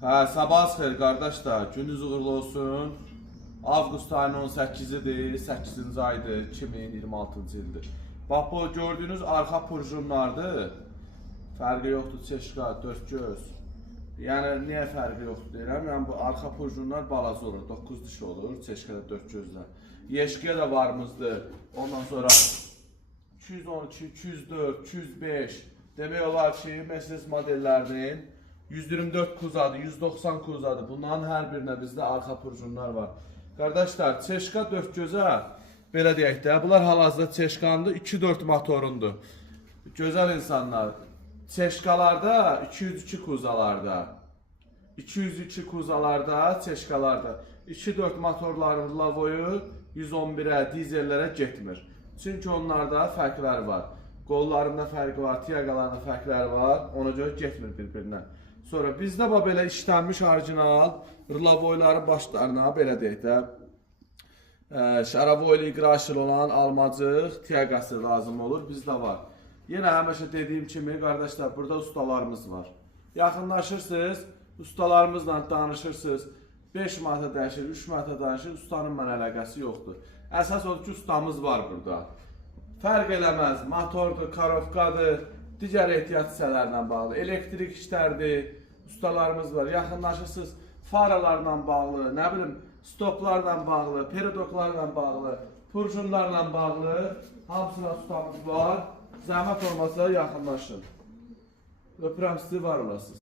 Sabahınız xeyir qardaşlar, gününüz uğurlu olsun. Avqust ayının 18-idir, 8-ci aydır, 2026-cı ildir. Bax bu gördüyünüz arxa purjunlardır. Fərqi yoxdur, çeşka, dörd göz. Yəni niyə fərqi yoxdur deyirəm? Yəni bu arxa purjunlar balaca olur, 9 dişi olur, çeşkədə 4 gözlə. Yeşkiyə də varımızdır. Ondan sonra 212, 204, 205 demək olar ki, Mercedes modellərinin 124 kuzadır, 190 kuzadır. Bunların hər birinə bizdə arxa purjunlar var. Qardaşlar, çeşka 4 gözə, belə deyək də, bunlar hal-hazırda çeşkandır, 2-4 motorundur. Gözəl insanlar, çeşkalarda 202 kuzalarda, 202 kuzalarda, çeşkalarda 2-4 motorların lavoyu 111-ə, dizellərə getmir. Çünki onlarda fərqlər var. Qollarında fərqi var, tiyaqalarında fərqləri var, ona görə getmir bir-birinə. Sonra bizdə belə işlənmiş orijinal rlavoyların başlarına, belə deyək də, şaravoylu iqraşil olan almacıq, tiyaqası lazım olur, bizdə var. Yenə həmişə dediyim kimi, qardaşlar, burada ustalarımız var. Yaxınlaşırsınız, ustalarımızla danışırsınız, 5 manata dəyişir, 3 manata danışır, ustanın mənə əlaqəsi yoxdur. Əsas odur ki, ustamız var burada. Fərq eləməz, motordur, karovkadır, digər ehtiyac hissələrlə bağlı, elektrik işlərdir, ustalarımız var. Yaxınlaşırsınız, faralarla bağlı, nə bilim, stoplarla bağlı, peridoklarla bağlı, purjunlarla bağlı, hamısına ustamız var. Zəhmət olmasa yaxınlaşın. Öpürəm sizi, var olasınız.